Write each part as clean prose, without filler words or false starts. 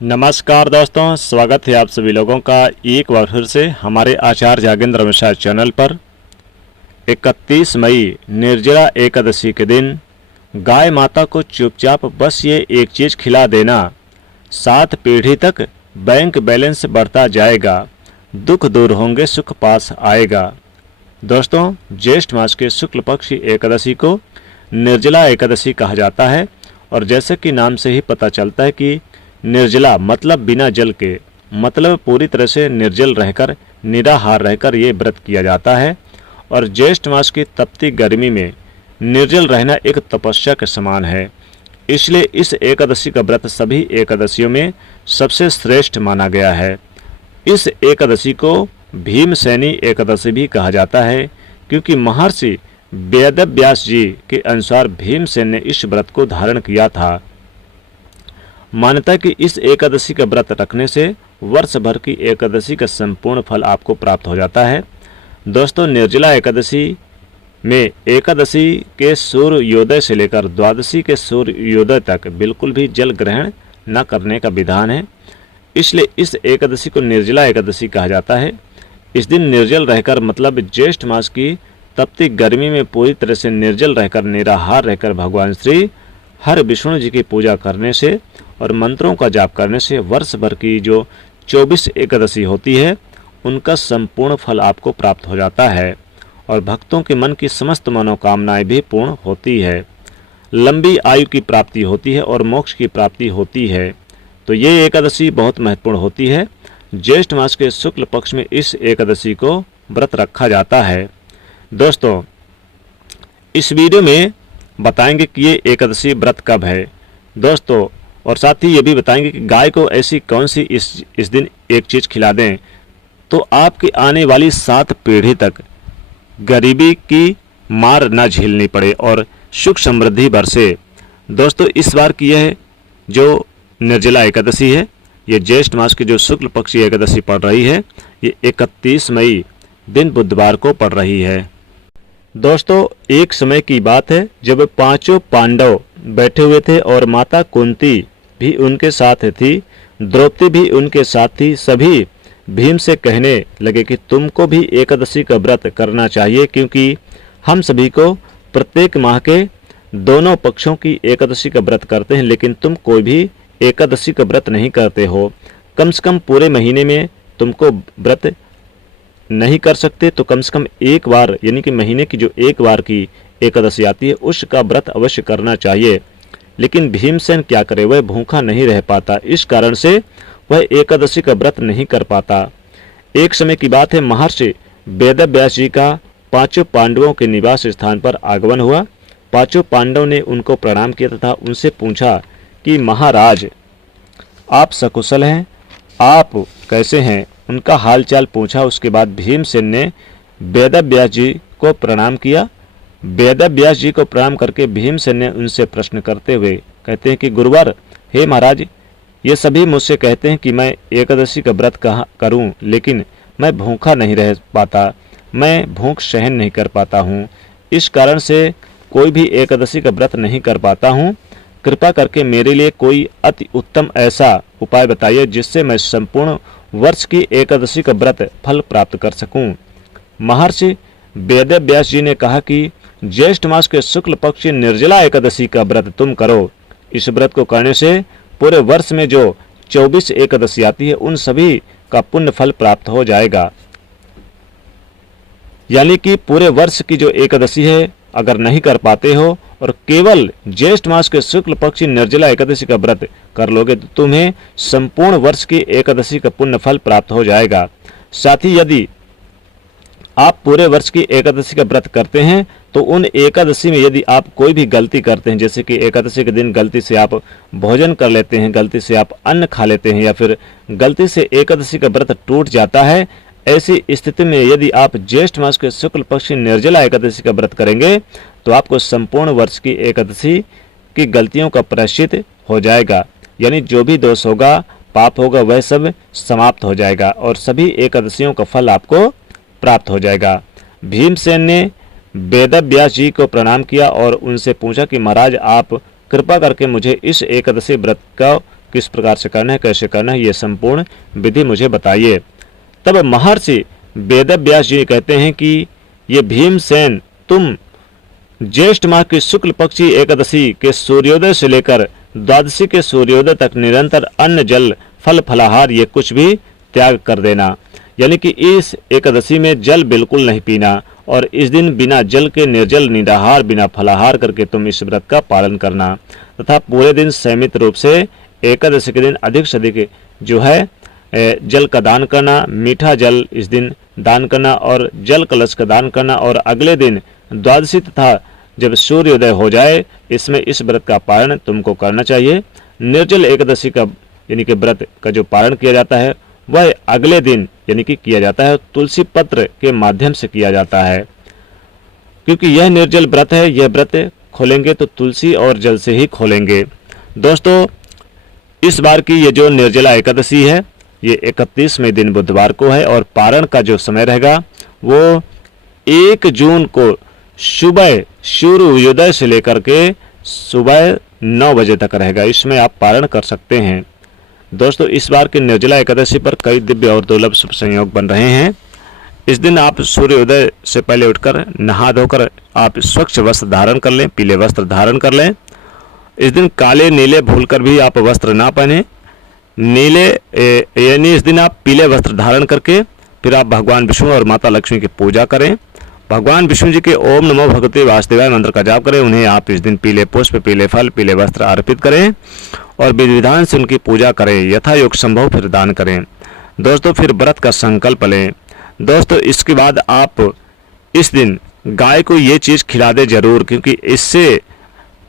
नमस्कार दोस्तों, स्वागत है आप सभी लोगों का एक बार फिर से हमारे आचार्य जागेंद्र मिश्रा चैनल पर। 31 मई निर्जला एकादशी के दिन गाय माता को चुपचाप बस ये एक चीज़ खिला देना, 7 पीढ़ी तक बैंक बैलेंस बढ़ता जाएगा, दुख दूर होंगे, सुख पास आएगा। दोस्तों, ज्येष्ठ मास के शुक्ल पक्ष की एकादशी को निर्जला एकादशी कहा जाता है और जैसे कि नाम से ही पता चलता है कि निर्जला मतलब बिना जल के, मतलब पूरी तरह से निर्जल रहकर, निराहार रहकर ये व्रत किया जाता है। और ज्येष्ठ मास की तपती गर्मी में निर्जल रहना एक तपस्या के समान है। इसलिए इस एकादशी का व्रत सभी एकादशियों में सबसे श्रेष्ठ माना गया है। इस एकादशी को भीमसेनी एकादशी भी कहा जाता है, क्योंकि महर्षि वेदव्यास जी के अनुसार भीमसेन ने इस व्रत को धारण किया था। मान्यता है कि इस एकादशी का व्रत रखने से वर्ष भर की एकादशी का संपूर्ण फल आपको प्राप्त हो जाता है। दोस्तों, निर्जला एकादशी में एकादशी के सूर्योदय से लेकर द्वादशी के सूर्योदय तक बिल्कुल भी जल ग्रहण न करने का विधान है। इसलिए इस एकादशी को निर्जला एकादशी कहा जाता है। इस दिन निर्जल रहकर, मतलब ज्येष्ठ मास की तपती गर्मी में पूरी तरह से निर्जल रहकर, निराहार रहकर भगवान श्री हर विष्णु जी की पूजा करने से और मंत्रों का जाप करने से वर्ष भर की जो 24 एकादशी होती है उनका संपूर्ण फल आपको प्राप्त हो जाता है और भक्तों के मन की समस्त मनोकामनाएं भी पूर्ण होती है। लंबी आयु की प्राप्ति होती है और मोक्ष की प्राप्ति होती है। तो ये एकादशी बहुत महत्वपूर्ण होती है। ज्येष्ठ मास के शुक्ल पक्ष में इस एकादशी को व्रत रखा जाता है। दोस्तों, इस वीडियो में बताएंगे कि ये एकादशी व्रत कब है दोस्तों, और साथ ही ये भी बताएंगे कि गाय को ऐसी कौन सी इस दिन एक चीज़ खिला दें तो आपकी आने वाली 7 पीढ़ी तक गरीबी की मार न झेलनी पड़े और सुख समृद्धि बरसे। दोस्तों, इस बार की यह जो निर्जला एकादशी है, ये ज्येष्ठ मास की जो शुक्ल पक्ष की एकादशी पड़ रही है, ये 31 मई दिन बुधवार को पड़ रही है। दोस्तों, एक समय की बात है जब 5 पांडव बैठे हुए थे और माता कुंती भी उनके साथ थी, द्रौपदी भी उनके साथ थी। सभी भीम से कहने लगे कि तुमको भी एकादशी का व्रत करना चाहिए, क्योंकि हम सभी को प्रत्येक माह के दोनों पक्षों की एकादशी का व्रत करते हैं, लेकिन तुम कोई भी एकादशी का व्रत नहीं करते हो। कम से कम पूरे महीने में तुमको व्रत नहीं कर सकते तो कम से कम एक बार, यानी कि महीने की जो एक बार की एकादशी आती है उसका व्रत अवश्य करना चाहिए। लेकिन भीमसेन क्या करे, वह भूखा नहीं रह पाता, इस कारण से वह एकादशी का व्रत नहीं कर पाता। एक समय की बात है, महर्षि वेदव्यास जी का 5 पांडवों के निवास स्थान पर आगमन हुआ। 5 पांडव ने उनको प्रणाम किया तथा उनसे पूछा कि महाराज, आप सकुशल हैं, आप कैसे हैं, उनका हालचाल पूछा। उसके बाद भीमसेन ने वेदव्यास जी को प्रणाम किया। वेदव्यास जी को प्रणाम करके भीमसेन ने उनसे प्रश्न करते हुए कहते हैं कि गुरुवर, हे महाराज, ये सभी मुझसे कहते हैं कि मैं एकादशी का व्रत करूं, लेकिन मैं भूखा नहीं रह पाता, मैं भूख सहन नहीं कर पाता हूँ, इस कारण से कोई भी एकादशी का व्रत नहीं कर पाता हूँ। कृपा करके मेरे लिए कोई अति उत्तम ऐसा उपाय बताइए जिससे मैं संपूर्ण वर्ष की एकादशी का व्रत फल प्राप्त कर सकूं। महर्षि वेदव्यास जी ने कहा कि ज्येष्ठ मास के शुक्ल पक्ष की निर्जला एकादशी का व्रत तुम करो। इस व्रत को करने से पूरे वर्ष में जो 24 एकादशी आती है उन सभी का पुण्य फल प्राप्त हो जाएगा। यानी कि पूरे वर्ष की जो एकादशी है अगर नहीं कर पाते हो और केवल ज्येष्ठ मास के शुक्ल पक्ष की निर्जला एकादशी का व्रत कर लोगे तो तुम्हें संपूर्ण वर्ष की एकादशी का पुण्य फल प्राप्त हो जाएगा। साथ ही यदि आप पूरे वर्ष की एकादशी का व्रत करते हैं तो उन एकादशी में यदि आप कोई भी गलती करते हैं, जैसे कि एकादशी के दिन गलती से आप भोजन कर लेते हैं, गलती से आप अन्न खा लेते हैं या फिर गलती से एकादशी का व्रत टूट जाता है, ऐसी स्थिति में यदि आप ज्येष्ठ मास के शुक्ल पक्ष की निर्जला एकादशी का व्रत करेंगे तो आपको संपूर्ण वर्ष की एकादशी की गलतियों का प्रायश्चित हो जाएगा। यानी जो भी दोष होगा, पाप होगा, वह सब समाप्त हो जाएगा और सभी एकादशियों का फल आपको प्राप्त हो जाएगा। भीमसेन ने वेदव्यास जी को प्रणाम किया और उनसे पूछा कि महाराज, आप कृपा करके मुझे इस एकादशी व्रत का किस प्रकार से करना है, कैसे करना है, ये संपूर्ण विधि मुझे बताइए। तब महर्षि वेदव्यास जी कहते हैं कि ये भीमसेन, तुम ज्येष्ठ माह की शुक्ल पक्षी एकादशी के सूर्योदय से लेकर द्वादशी के सूर्योदय तक निरंतर अन्न जल फल फलाहार ये कुछ भी त्याग कर देना। यानी कि इस एकादशी में जल बिल्कुल नहीं पीना और इस दिन बिना जल के निर्जल निराहार बिना फलाहार करके तुम इस व्रत का पालन करना तथा पूरे दिन संयमित रूप से एकादशी के दिन अधिक से अधिक जो है जल का दान करना, मीठा जल इस दिन दान करना और जल कलश का दान करना और अगले दिन द्वादशी तथा जब सूर्योदय हो जाए इसमें इस व्रत का पालन तुमको करना चाहिए। निर्जल एकादशी का यानी कि व्रत का जो पालन किया जाता है वह अगले दिन यानी कि किया जाता है तुलसी पत्र के माध्यम से किया जाता है, क्योंकि यह निर्जल व्रत है। यह व्रत खोलेंगे तो तुलसी और जल से ही खोलेंगे। दोस्तों, इस बार की ये जो निर्जला एकादशी है ये 31वें दिन बुधवार को है और पारण का जो समय रहेगा वो 1 जून को सुबह सूर्योदय से लेकर के सुबह 9 बजे तक रहेगा। इसमें आप पारण कर सकते हैं। दोस्तों, इस बार की निर्जला एकादशी पर कई दिव्य और दुर्लभ शुभ संयोग बन रहे हैं। इस दिन आप सूर्योदय से पहले उठकर नहा धोकर आप स्वच्छ वस्त्र धारण कर लें, पीले वस्त्र धारण कर लें। इस दिन काले नीले भूलकर भी आप वस्त्र ना पहने। नीले यानी इस दिन आप पीले वस्त्र धारण करके फिर आप भगवान विष्णु और माता लक्ष्मी की पूजा करें। भगवान विष्णु जी के ओम नमो भगवते वासुदेवाय मंत्र का जाप करें। उन्हें आप इस दिन पीले पुष्प, पीले फल, पीले वस्त्र अर्पित करें और विधि विधान से उनकी पूजा करें। यथा योग संभव फिर दान करें। दोस्तों, फिर व्रत का संकल्प लें। दोस्तों, इसके बाद आप इस दिन गाय को ये चीज़ खिला दे जरूर, क्योंकि इससे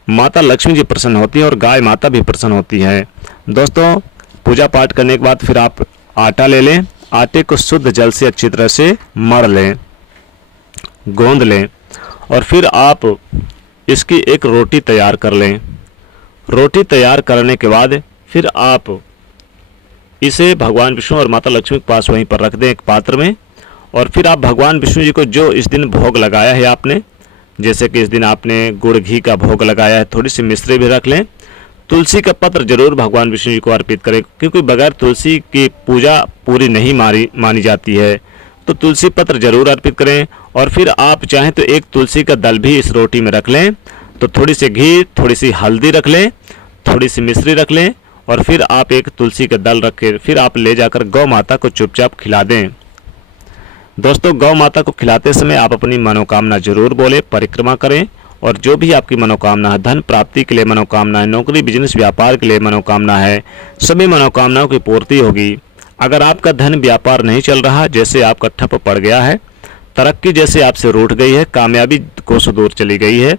माता लक्ष्मी जी प्रसन्न होती हैं और गाय माता भी प्रसन्न होती है। दोस्तों, पूजा पाठ करने के बाद फिर आप आटा ले लें। आटे को शुद्ध जल से अच्छी तरह से मढ़ लें, गोंद लें और फिर आप इसकी एक रोटी तैयार कर लें। रोटी तैयार करने के बाद फिर आप इसे भगवान विष्णु और माता लक्ष्मी के पास वहीं पर रख दें एक पात्र में। और फिर आप भगवान विष्णु जी को जो इस दिन भोग लगाया है आपने, जैसे कि इस दिन आपने गुड़ घी का भोग लगाया है, थोड़ी सी मिश्री भी रख लें। तुलसी का पत्र जरूर भगवान विष्णु जी को अर्पित करें, क्योंकि बगैर तुलसी की पूजा पूरी नहीं मानी जाती है। तो तुलसी पत्र जरूर अर्पित करें। और फिर आप चाहें तो एक तुलसी का दल भी इस रोटी में रख लें। तो थोड़ी सी घी, थोड़ी सी हल्दी रख लें, थोड़ी सी मिश्री रख लें और फिर आप एक तुलसी का दल रख के फिर आप ले जाकर गौ माता को चुपचाप खिला दें। दोस्तों, गौ माता को खिलाते समय आप अपनी मनोकामना जरूर बोले, परिक्रमा करें और जो भी आपकी मनोकामना है, धन प्राप्ति के लिए मनोकामना है, नौकरी बिजनेस व्यापार के लिए मनोकामना है, सभी मनोकामनाओं की पूर्ति होगी। अगर आपका धन व्यापार नहीं चल रहा, जैसे आपका ठप पड़ गया है, तरक्की जैसे आपसे रूठ गई है, कामयाबी कोसों दूर चली गई है,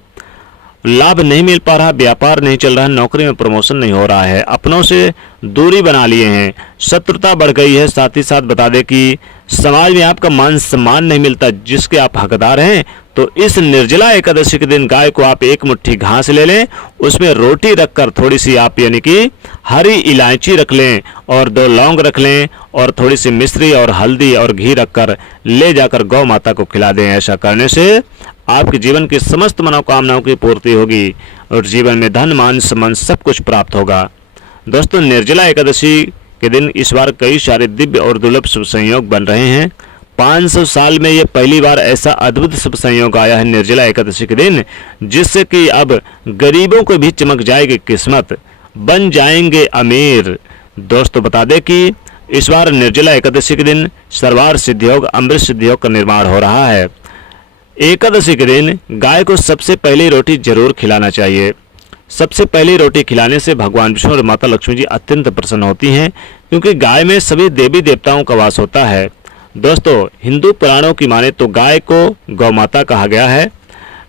लाभ नहीं मिल पा रहा, व्यापार नहीं चल रहा है, नौकरी में प्रमोशन नहीं हो रहा है, अपनों से दूरी बना लिए हैं, शत्रुता बढ़ गई है, साथ ही साथ बता दें कि समाज में आपका मान सम्मान नहीं मिलता जिसके आप हकदार हैं, तो इस निर्जला एकादशी के दिन गाय को आप एक मुट्ठी घास ले लें, उसमें रोटी रखकर थोड़ी सी आप यानी कि हरी इलायची रख लें और 2 लौंग रख लें और थोड़ी सी मिश्री और हल्दी और घी रखकर ले जाकर गौ माता को खिला दें। ऐसा करने से आपके जीवन की समस्त मनोकामनाओं की पूर्ति होगी और जीवन में धन मान सम्मान सब कुछ प्राप्त होगा। दोस्तों, निर्जला एकादशी के दिन इस बार कई सारे दिव्य और दुर्लभ शुभ संयोग बन रहे हैं। 500 साल में ये पहली बार ऐसा अद्भुत शुभ संयोग आया है निर्जला एकादशी के दिन, जिससे कि अब गरीबों को भी चमक जाएगी किस्मत, बन जाएंगे अमीर। दोस्तों, बता दें कि इस बार निर्जला एकादशी के दिन सर्वार सिद्धियोग, अमृत सिद्धियोग का निर्माण हो रहा है। एकादशी के दिन गाय को सबसे पहली रोटी जरूर खिलाना चाहिए। सबसे पहली रोटी खिलाने से भगवान विष्णु और माता लक्ष्मी जी अत्यंत प्रसन्न होती हैं, क्योंकि गाय में सभी देवी देवताओं का वास होता है। दोस्तों, हिंदू पुराणों की माने तो गाय को गौ माता कहा गया है।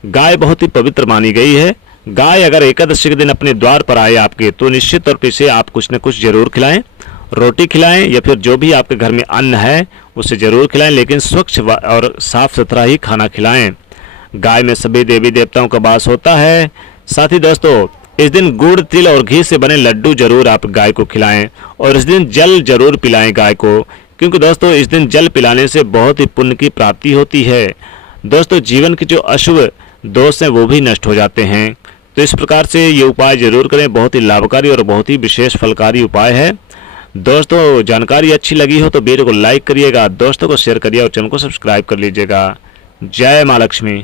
गाय बहुत ही पवित्र मानी गई है। गाय अगर एकादशी के दिन अपने द्वार पर आए आपके, तो निश्चित तौर पर से आप कुछ न कुछ जरूर खिलाएं, रोटी खिलाएं या फिर जो भी आपके घर में अन्न है उसे जरूर खिलाएं, लेकिन स्वच्छ और साफ सुथरा ही खाना खिलाएं। गाय में सभी देवी देवताओं का वास होता है। साथ ही दोस्तों, इस दिन गुड़, तिल और घी से बने लड्डू जरूर आप गाय को खिलाएं और इस दिन जल जरूर पिलाएं गाय को, क्योंकि दोस्तों इस दिन जल पिलाने से बहुत ही पुण्य की प्राप्ति होती है। दोस्तों, जीवन के जो अशुभ दोष हैं वो भी नष्ट हो जाते हैं। तो इस प्रकार से ये उपाय जरूर करें, बहुत ही लाभकारी और बहुत ही विशेष फलकारी उपाय है। दोस्तों जानकारी अच्छी लगी हो तो वीडियो को लाइक करिएगा, दोस्तों को शेयर करिए और चैनल को सब्सक्राइब कर लीजिएगा। जय माँ लक्ष्मी।